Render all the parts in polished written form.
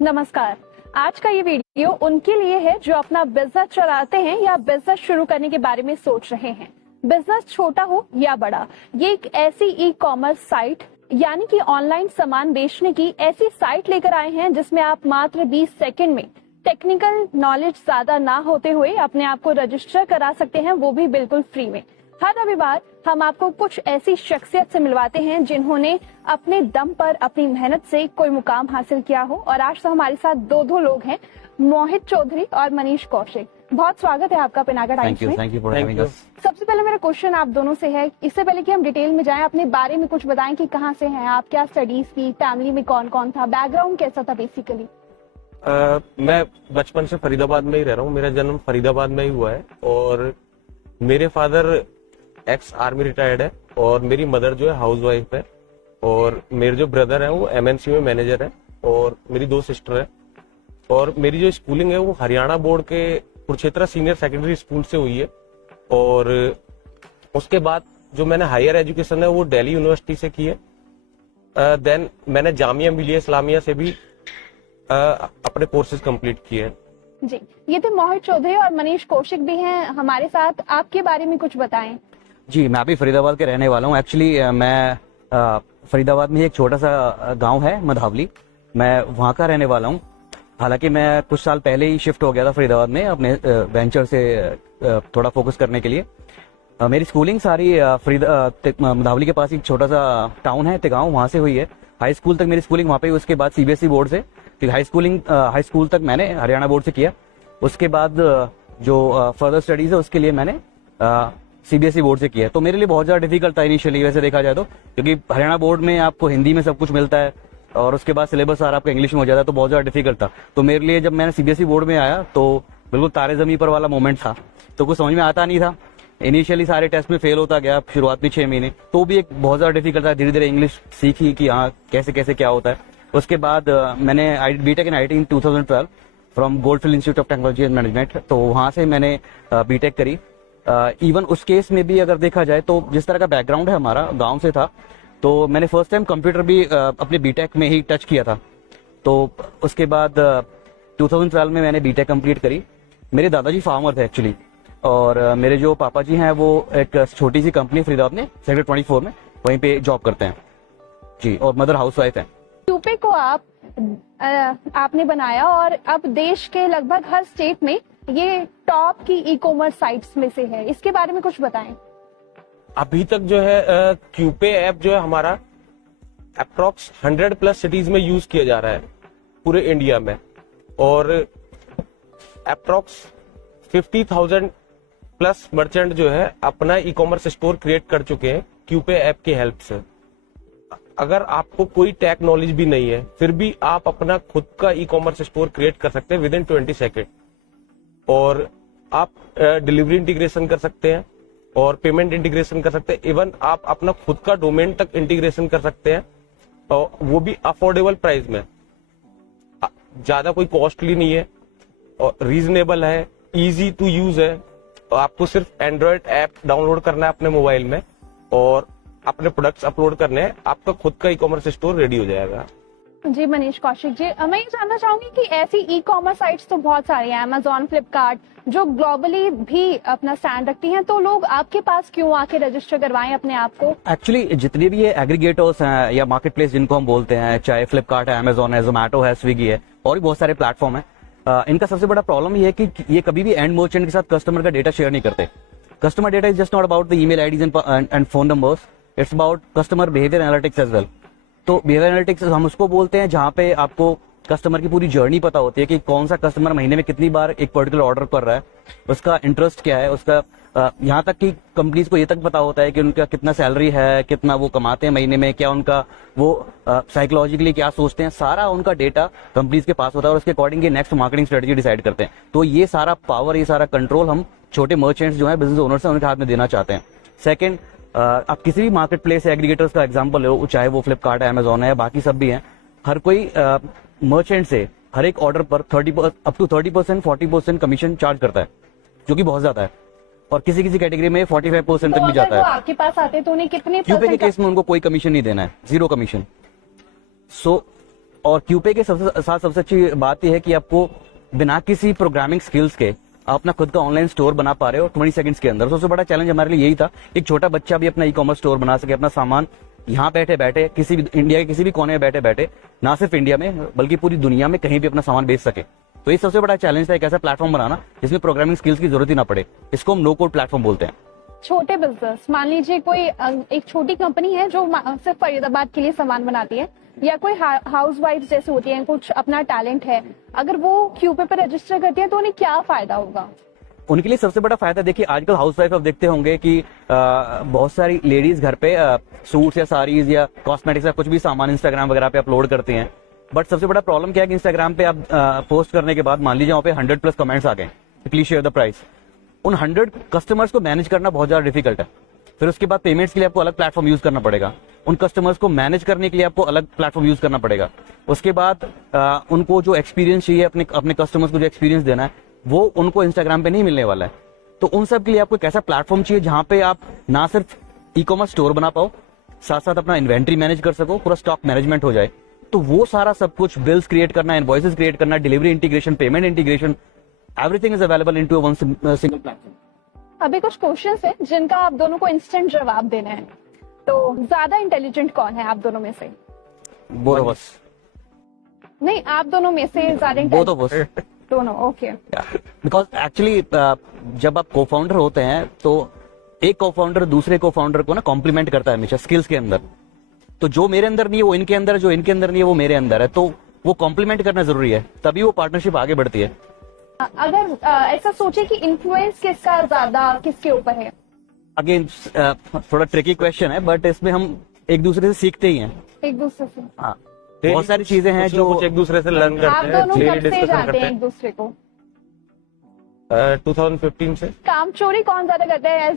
नमस्कार। आज का ये वीडियो उनके लिए है जो अपना बिजनेस चलाते हैं या बिजनेस शुरू करने के बारे में सोच रहे हैं। बिजनेस छोटा हो या बड़ा, ये एक ऐसी ई कॉमर्स साइट यानी कि ऑनलाइन सामान बेचने की ऐसी साइट लेकर आए हैं जिसमें आप मात्र 20 सेकंड में टेक्निकल नॉलेज ज्यादा ना होते हुए अपने आप को रजिस्टर करा सकते हैं, वो भी बिल्कुल फ्री में। हर रविवार हम आपको कुछ ऐसी शख्सियत से मिलवाते हैं जिन्होंने अपने दम पर अपनी मेहनत से कोई मुकाम हासिल किया हो, और आज तो हमारे साथ दो लोग हैं, मोहित चौधरी और मनीष कौशिक। बहुत स्वागत है आपका पिनाका टाइम्स में। Thank you for having us. सबसे पहले मेरा क्वेश्चन आप दोनों से है, इससे पहले कि हम डिटेल में जाएं, अपने बारे में कुछ बताएं कि कहाँ से हैं आप, क्या स्टडीज की, फैमिली में कौन कौन था, बैकग्राउंड कैसा था बेसिकली। मैं बचपन से फरीदाबाद में ही रह रहा हूँ। मेरा जन्म फरीदाबाद में ही हुआ है और मेरे फादर एक्स आर्मी रिटायर्ड है और मेरी मदर जो है हाउस वाइफ है, और मेरे जो ब्रदर है वो एमएनसी में मैनेजर है, और मेरी 2 सिस्टर है। और मेरी जो स्कूलिंग है वो हरियाणा बोर्ड के कुरुक्षेत्र सीनियर सेकेंडरी स्कूल से हुई है, और उसके बाद जो मैंने हायर एजुकेशन है वो दिल्ली यूनिवर्सिटी से की है। देन मैंने जामिया मिलिया इस्लामिया से भी अपने कोर्सेज कंप्लीट किए हैं। जी, ये थे मोहित चौधरी और मनीष कौशिक भी हैं हमारे साथ। आपके बारे में कुछ बताएं। जी, मैं भी फरीदाबाद के रहने वाला हूँ। एक्चुअली मैं फरीदाबाद में एक छोटा सा गांव है मधावली, मैं वहाँ का रहने वाला हूँ। हालांकि मैं कुछ साल पहले ही शिफ्ट हो गया था फरीदाबाद में अपने वेंचर से थोड़ा फोकस करने के लिए। मेरी स्कूलिंग सारी मधावली के पास एक छोटा सा टाउन है तिगांव, वहाँ से हुई है। हाई स्कूल तक मेरी स्कूलिंग वहाँ पे, उसके बाद सीबीएसई बोर्ड से, फिर हाई स्कूल तक मैंने हरियाणा बोर्ड से किया। उसके बाद जो फर्दर स्टडीज है उसके लिए मैंने सीबीएसई बोर्ड से किया। तो मेरे लिए बहुत ज्यादा डिफिकल्ट था इनिशियली, वैसे देखा जाए तो, क्योंकि हरियाणा बोर्ड में आपको हिंदी में सब कुछ मिलता है और उसके बाद सिलेबस सारा आपका इंग्लिश में हो जाता है, तो बहुत ज्यादा डिफिकल्ट था। तो मेरे लिए जब मैंने सीबीएसई बोर्ड में आया तो बिल्कुल तारे जमी पर वाला मोमेंट था, तो कुछ समझ में आता नहीं था। इनिशियली सारे टेस्ट में फेल होता गया, शुरुआत में 6 महीने, तो भी एक बहुत ज्यादा डिफिकल्ट था। धीरे धीरे इंग्लिश सीखी कि हाँ कैसे कैसे क्या होता है। उसके बाद मैंने BTech in IT in 2012 from Goldfield Institute of Technology and Management, तो वहां से मैंने बीटेक करी। इवन उस केस में भी अगर देखा जाए तो जिस तरह का बैकग्राउंड है हमारा गांव से था, तो मैंने फर्स्ट टाइम कंप्यूटर भी अपने बीटेक में ही टच किया था। तो उसके बाद 2012 में मैंने बीटेक कंप्लीट करी। मेरे दादाजी फार्मर थे एक्चुअली, और मेरे जो पापा जी हैं वो एक छोटी सी कंपनी फरीदाबाद में सेक्टर 24 में वहीं पे जॉब करते हैं जी, और मदर हाउस वाइफ है। क्यूपे को आपने बनाया और अब देश के लगभग हर स्टेट में ये टॉप की ई कॉमर्स साइट्स में से है, इसके बारे में कुछ बताएं। अभी तक जो है क्यूपे ऐप जो है हमारा अप्रोक्स 100+ सिटीज में यूज किया जा रहा है पूरे इंडिया में, और अप्रोक्स 50,000+ मर्चेंट जो है अपना ई कॉमर्स स्टोर क्रिएट कर चुके हैं क्यूपे ऐप की हेल्प से। अगर आपको कोई टेक नॉलेज भी नहीं है फिर भी आप अपना खुद का ई कॉमर्स स्टोर क्रिएट कर सकते हैं विदिन 20 सेकेंड, और आप डिलीवरी इंटीग्रेशन कर सकते हैं और पेमेंट इंटीग्रेशन कर सकते हैं। इवन आप अपना खुद का डोमेन तक इंटीग्रेशन कर सकते हैं, और वो भी अफोर्डेबल प्राइस में। ज्यादा कोई कॉस्टली नहीं है और रीजनेबल है, इजी टू यूज है। आपको सिर्फ एंड्रॉइड ऐप डाउनलोड करना है अपने मोबाइल में और अपने प्रोडक्ट्स अपलोड करने हैं, आपका खुद का ई कॉमर्स स्टोर रेडी हो जाएगा। जी मनीष कौशिक जी, मैं ये जानना चाहूंगी कि ऐसी ई कॉमर्स साइट्स तो बहुत सारी हैं, अमेजॉन, फ्लिपकार्ट, जो ग्लोबली भी अपना स्टैंड रखती हैं, तो लोग आपके पास क्यों आके रजिस्टर करवाएं अपने आप को। एक्चुअली जितने भी ये एग्रीगेटर्स हैं या मार्केट प्लेस जिनको हम बोलते हैं, चाहे फ्लिपकार्ट है, अमेजॉन है, जोमैटो है, स्विगी है, और भी बहुत सारे प्लेटफॉर्म है, इनका सबसे बड़ा प्रॉब्लम ये है कि ये कभी भी एंड मर्चेंट के साथ कस्टमर का डेटा शेयर नहीं करते। Customer data is just not about the email IDs and phone numbers, it's about customer behaviour analytics as well. तो बिहेवियर एनालिटिक्स हम उसको बोलते हैं जहां पे आपको कस्टमर की पूरी जर्नी पता होती है कि कौन सा कस्टमर महीने में कितनी बार एक पर्टिकुलर ऑर्डर कर रहा है, उसका इंटरेस्ट क्या है, उसका यहाँ तक कि कंपनीज को ये तक पता होता है कि उनका कितना सैलरी है, कितना वो कमाते हैं महीने में, क्या उनका वो साइकोलॉजिकली क्या सोचते हैं, सारा उनका डेटा कंपनीज के पास होता है और उसके according next marketing strategy decide करते हैं। तो ये सारा पावर, ये सारा कंट्रोल हम छोटे मर्चेंट्स जो है, बिजनेस ओनर्स है, उनके हाथ में देना चाहते हैं। सेकेंड, आप किसी भी मार्केट प्लेस एग्रीगेटर्स का एग्जांपल लो, चाहे वो फ्लिपकार्ट है, अमेजॉन है, बाकी सब भी हैं, हर कोई मर्चेंट से हर एक ऑर्डर पर 30% 40% कमीशन चार्ज करता है, जो कि बहुत ज्यादा है, और किसी किसी कैटेगरी में 45% तक भी जाता है। आपके पास आते तो उन्हें कितने क्यूपे के केस में उनको कोई कमीशन नहीं देना है, 0 कमीशन। सो और क्यूपे के साथ सबसे अच्छी बात यह है कि आपको बिना किसी प्रोग्रामिंग स्किल्स के आप अपना खुद का ऑनलाइन स्टोर बना पा रहे हो 20 सेकंड्स के अंदर। सबसे बड़ा चैलेंज हमारे लिए यही था, एक छोटा बच्चा भी अपना ई कॉमर्स स्टोर बना सके, अपना सामान यहाँ बैठे बैठे किसी भी इंडिया के किसी भी कोने में बैठे बैठे, ना सिर्फ इंडिया में बल्कि पूरी दुनिया में कहीं भी अपना सामान बेच सके। तो ये सबसे बड़ा चैलेंज था, एक ऐसा प्लेटफॉर्म बनाना जिसमें प्रोग्रामिंग स्किल्स की जरूरत ही ना पड़े। इसको हम नो कोड प्लेटफॉर्म बोलते हैं। छोटे बिजनेस, मान लीजिए कोई एक छोटी कंपनी है जो सिर्फ फरीदाबाद के लिए सामान बनाती है, या कोई हाउस वाइफ जैसे होती है, कुछ अपना टैलेंट है, अगर वो क्यूपे पर रजिस्टर करती है तो उन्हें क्या फायदा होगा? उनके लिए सबसे बड़ा फायदा, देखिए आजकल हाउस वाइफ आप देखते होंगे कि बहुत सारी लेडीज घर पे सूट्स या साड़ीज या कॉस्मेटिक्स या कुछ भी सामान इंस्टाग्राम वगैरह पे अपलोड करती हैं। बट सबसे बड़ा प्रॉब्लम क्या है कि इंस्टाग्राम पे आप पोस्ट करने के बाद मान लीजिए वहाँ पे 100+ कमेंट्स आ गए, प्लीज शेयर द प्राइस। उन 100 कस्टमर्स को मैनेज करना बहुत ज्यादा डिफिकल्ट है। फिर उसके बाद पेमेंट्स के लिए आपको अलग प्लेटफॉर्म यूज करना पड़ेगा, उन कस्टमर्स को मैनेज करने के लिए आपको अलग प्लेटफॉर्म यूज करना पड़ेगा। उसके बाद उनको जो एक्सपीरियंस चाहिए, अपने कस्टमर्स को जो एक्सपीरियंस देना है, वो उनको इंस्टाग्राम पे नहीं मिलने वाला है। तो उन सब के लिए आपको एक ऐसा प्लेटफॉर्म चाहिए जहां पे आप ना सिर्फ ई कॉमर्स स्टोर बना पाओ, साथ साथ अपना इन्वेंट्री मैनेज कर सको, पूरा स्टॉक मैनेजमेंट हो जाए। तो वो सारा सब कुछ, बिल्स क्रिएट करना, इनवॉइसेस क्रिएट करना, delivery integration, payment integration, everything is available into one single platform. अभी कुछ क्वेश्चंस हैं जिनका आप दोनों को इंस्टेंट जवाब देना है। तो ज्यादा इंटेलिजेंट कौन है आप दोनों में से? Both of us. नहीं, आप दोनों में से ज्यादा बोथ ऑफ अस। दोनों, ओके। बिकॉज एक्चुअली जब आप को फाउंडर होते हैं तो एक को फाउंडर दूसरे को फाउंडर को ना कॉम्प्लीमेंट करता है हमेशा स्किल्स के अंदर। तो जो मेरे अंदर नहीं है वो इनके अंदर है, जो इनके अंदर नहीं है वो मेरे अंदर है। तो वो कॉम्प्लीमेंट करना जरूरी है, तभी वो पार्टनरशिप आगे बढ़ती है। अगर ऐसा सोचे कि इन्फ्लुएंस किसका ज्यादा किसके ऊपर है? अगेन थोड़ा ट्रिकी क्वेश्चन है, बट इसमें हम एक दूसरे से सीखते ही हैं। एक दूसरे से? हाँ, बहुत सारी चीजें हैं जो कुछ एक दूसरे से लर्न करते हैं। आप दोनों डेली कब से डिस्कशन जानते करते हैं एक हैं। दूसरे को? 2015 से। काम चोरी कौन ज्यादा करता है,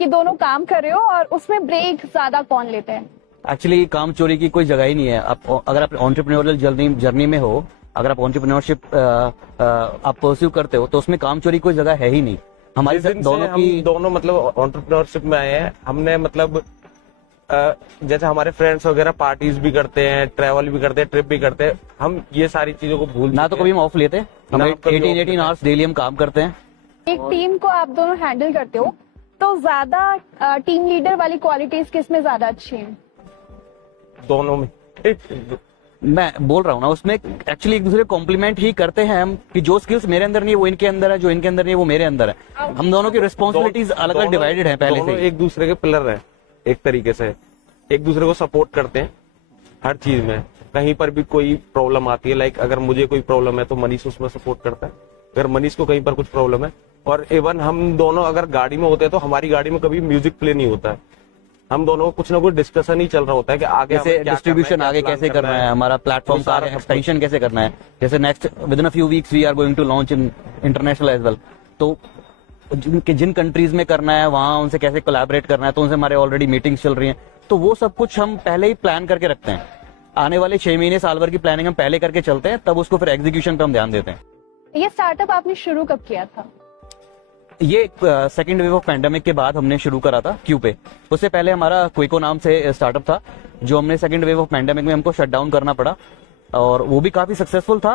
कि दोनों काम कर रहे हो और उसमें ब्रेक ज्यादा कौन लेते हैं? एक्चुअली काम चोरी की कोई जगह ही नहीं है। अगर आप एंटरप्रेन्योरियल जर्नी में हो, अगर आप एंटरप्रेन्योरशिप आप परस्यू करते हो, तो उसमें काम चोरी की कोई जगह है ही नहीं। हमारी दोनों मतलब एंटरप्रेन्योरशिप में आए हैं। हमने मतलब जैसे हमारे फ्रेंड्स वगैरह पार्टीज भी करते हैं, ट्रैवल भी करते हैं, ट्रिप भी करते हैं, हम ये सारी चीजों को भूल ना तो कभी हम ऑफ लेते हैं। हम 18 आवर्स डेली हम काम करते हैं। एक टीम को आप दोनों हैंडल करते हो, तो ज्यादा टीम लीडर वाली क्वालिटीज किस में ज्यादा अच्छी हैं? दोनों में। मैं बोल रहा हूँ ना, उसमें एक्चुअली एक दूसरे कॉम्प्लीमेंट ही करते हैं हम, कि जो स्किल्स मेरे अंदर नहीं है वो इनके अंदर है, जो इनके अंदर नहीं है वो मेरे अंदर है। हम दोनों की रिस्पॉन्सिबिलिटीज अलग अलग डिवाइडेड है पहले से। एक दूसरे के पिलर हैं, एक तरीके से एक दूसरे को सपोर्ट करते हैं हर चीज में। कहीं पर भी कोई प्रॉब्लम आती है, लाइक अगर मुझे कोई प्रॉब्लम है तो मनीष उसमें सपोर्ट करता है, अगर मनीष को कहीं पर कुछ प्रॉब्लम है। और इवन हम दोनों अगर गाड़ी में होते हैं तो हमारी गाड़ी में कभी म्यूजिक प्ले नहीं होता है, हम दोनों को कुछ ना कुछ डिस्कशन ही चल रहा होता है कि आगे कैसे डिस्ट्रीब्यूशन आगे कैसे करना है, हमारा प्लेटफॉर्म का एक्सटेंशन कैसे करना है। जैसे next within a few weeks we are going to launch in international as well. तो जिन कंट्रीज में करना है वहां उनसे कैसे कोलैबोरेट करना है, तो उनसे हमारे ऑलरेडी मीटिंग्स चल रही हैं। तो वो सब कुछ हम पहले ही प्लान करके रखते हैं। आने वाले 6 महीने साल भर की प्लानिंग हम पहले करके चलते हैं, तब उसको फिर एग्जीक्यूशन पे हम ध्यान देते हैं। ये स्टार्टअप आपने शुरू कब किया था? ये सेकेंड वेव ऑफ पैंडेमिक के बाद हमने शुरू करा था क्यूपे। उससे पहले हमारा क्विको नाम से स्टार्टअप था, जो हमने सेकेंड वेव ऑफ पैंडेमिक में हमको शट डाउन करना पड़ा, और वो भी काफी सक्सेसफुल था।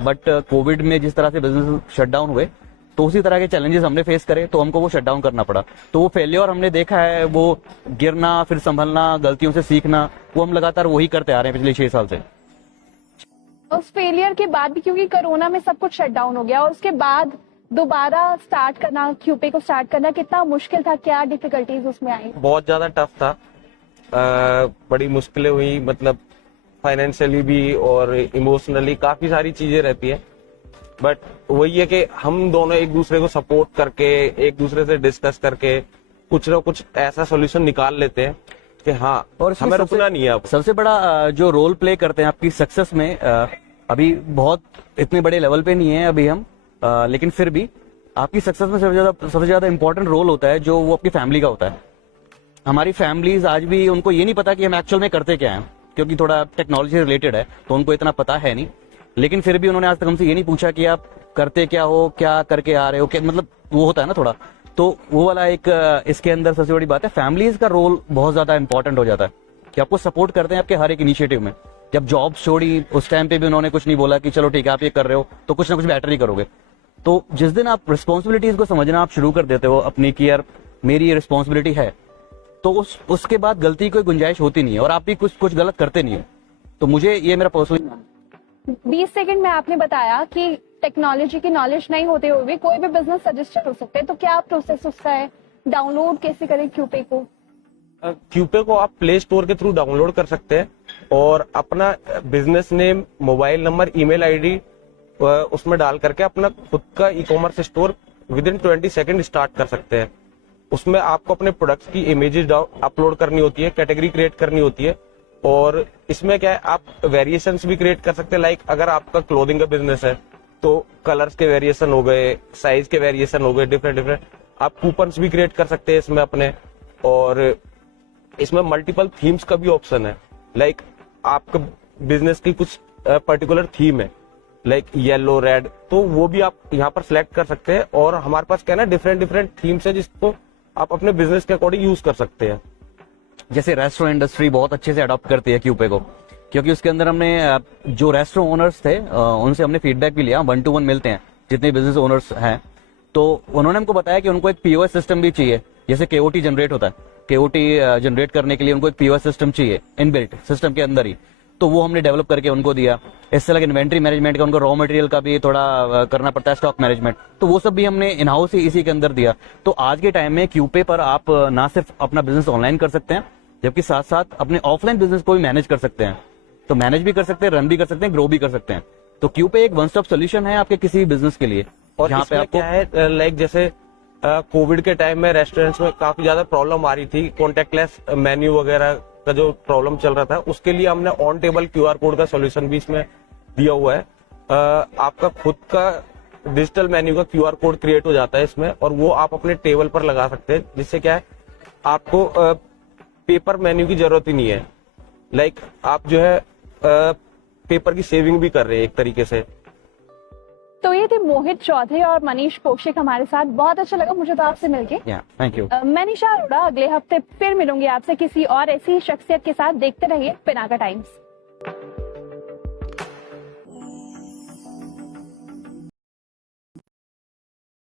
बट कोविड में जिस तरह से बिजनेस शट डाउन हुए, तो उसी तरह के चैलेंजेस हमने फेस करे, तो हमको वो शट डाउन करना पड़ा। तो वो फेलियर हमने देखा है, वो गिरना, फिर संभलना, गलतियों से सीखना, वो हम लगातार वही करते आ रहे हैं पिछले 6 साल से। उस फेलियर के बाद भी, क्योंकि कोरोना में सब कुछ शट डाउन हो गया, और उसके बाद दोबारा स्टार्ट करना, क्यूपे को स्टार्ट करना कितना मुश्किल था? क्या डिफिकल्टीज उसमें आई? बहुत ज्यादा टफ था। बड़ी मुश्किलें हुई, मतलब फाइनेंशियली भी और इमोशनली काफी सारी चीजें रहती है। बट वही है कि हम दोनों एक दूसरे को सपोर्ट करके, एक दूसरे से डिस्कस करके कुछ ना कुछ ऐसा सोल्यूशन निकाल लेते हैं कि हाँ, और हमें रुकना नहीं है। अब सबसे बड़ा जो रोल प्ले करते हैं आपकी सक्सेस में, अभी बहुत इतने बड़े लेवल पे नहीं है अभी हम, लेकिन फिर भी आपकी सक्सेस में सबसे ज्यादा इंपॉर्टेंट रोल होता है जो वो आपकी फैमिली का होता है। हमारी फैमिलीज आज भी, उनको ये नहीं पता कि हम एक्चुअल में करते क्या हैं, क्योंकि थोड़ा टेक्नोलॉजी रिलेटेड है तो उनको इतना पता है नहीं। लेकिन फिर भी उन्होंने आज तक हमसे ये नहीं पूछा कि आप करते क्या हो, क्या करके आ रहे हो, क्या मतलब वो होता है ना थोड़ा। तो वो वाला एक इसके अंदर सबसे बड़ी बात है, फैमिलीज का रोल बहुत ज्यादा इंपॉर्टेंट हो जाता है, कि आपको सपोर्ट करते हैं आपके हर एक इनिशिएटिव में। जब जॉब छोड़ी उस टाइम पे भी उन्होंने कुछ नहीं बोला कि चलो ठीक है आप ये कर रहे हो तो कुछ ना कुछ बेटर ही करोगे। तो जिस दिन आप रिस्पॉन्सिबिलिटीज को समझना आप शुरू कर देते हो अपनी कि यार मेरी ये रिस्पॉन्सिबिलिटी है, तो उसके बाद गलती की कोई गुंजाइश होती नहीं है और आप भी कुछ गलत करते नहीं हो। तो मुझे ये मेरा पर्सनली 20 सेकंड में आपने बताया कि टेक्नोलॉजी की नॉलेज नहीं होते हुए भी कोई भी बिजनेस सजेस्टेड हो सकते हैं, तो क्या प्रोसेस उसका है, डाउनलोड कैसे करें क्यूपे को? क्यूपे को आप प्ले स्टोर के थ्रू डाउनलोड कर सकते हैं और अपना business name, mobile number, email ID उसमें डाल करके अपना खुद का e commerce store with in 20 second start कर सकते हैं। उसमें आपको अपने प्रोडक्ट्स की इमेजेस अपलोड करनी होती है, कैटेगरी क्रिएट करनी होती है और इसमें क्या है आप वेरिएशंस भी क्रिएट कर सकते हैं। लाइक अगर आपका क्लोथिंग का बिजनेस है तो कलर्स के वेरिएशन हो गए, साइज के वेरिएशन हो गए, डिफरेंट आप कूपन्स भी क्रिएट कर सकते हैं इसमें अपने। और इसमें मल्टीपल थीम्स का भी ऑप्शन है। लाइक आपका बिजनेस की कुछ पर्टिकुलर थीम है लाइक येलो, रेड, तो वो भी आप यहाँ पर सिलेक्ट कर सकते हैं और हमारे पास क्या है ना डिफरेंट थीम्स है जिसको आप अपने बिजनेस के अकॉर्डिंग यूज कर सकते हैं। जैसे रेस्टोरेंट इंडस्ट्री बहुत अच्छे से अडॉप्ट करती है क्यूपे को, क्योंकि उसके अंदर हमने जो रेस्टोरेंट ओनर्स थे उनसे हमने फीडबैक भी लिया, 1-to-1 मिलते हैं जितने बिजनेस ओनर्स हैं। तो उन्होंने हमको बताया कि उनको एक पीओएस सिस्टम भी चाहिए, जैसे केओटी जनरेट होता है, केओटी जनरेट करने के लिए उनको एक पीओएस सिस्टम चाहिए इनबिल्ट सिस्टम के अंदर ही, तो वो हमने डेवलप करके उनको दिया। इससे अलग इन्वेंट्री मैनेजमेंट का उनको रॉ मटेरियल का भी थोड़ा करना पड़ता है, स्टॉक मैनेजमेंट, तो वो सब भी हमने इन हाउस ही इसी के अंदर दिया। तो आज के टाइम में क्यूपे पर आप ना सिर्फ अपना बिजनेस ऑनलाइन कर सकते हैं जबकि साथ साथ अपने ऑफलाइन बिजनेस को भी मैनेज कर सकते हैं। तो मैनेज भी कर सकते हैं, रन भी कर सकते हैं, ग्रो भी कर सकते हैं। तो क्यूपे एक वन स्टॉप सोल्यूशन है आपके किसी भी बिजनेस के लिए। और यहाँ पे इसमें आपको क्या है लाइक जैसे कोविड के टाइम में रेस्टोरेंट्स में काफी ज्यादा प्रॉब्लम आ रही थी, कॉन्टेक्टलेस मेन्यू वगैरह का जो प्रॉब्लम चल रहा था, उसके लिए हमने ऑन टेबल क्यूआर कोड का सॉल्यूशन भी इसमें दिया हुआ है। आपका खुद का डिजिटल मेन्यू का क्यूआर कोड क्रिएट हो जाता है इसमें और वो आप अपने टेबल पर लगा सकते हैं, जिससे क्या है आपको पेपर मेन्यू की जरूरत ही नहीं है। लाइक आप जो है पेपर की सेविंग भी कर रहे हैं एक तरीके से। तो ये थे मोहित चौधरी और मनीष कौशिक हमारे साथ। बहुत अच्छा लगा मुझे तो आपसे मिलके। Thank you. मैं निशा अरोड़ा, अगले हफ्ते फिर मिलूंगी आपसे किसी और ऐसी शख्सियत के साथ। देखते रहिए पिनाका टाइम्स।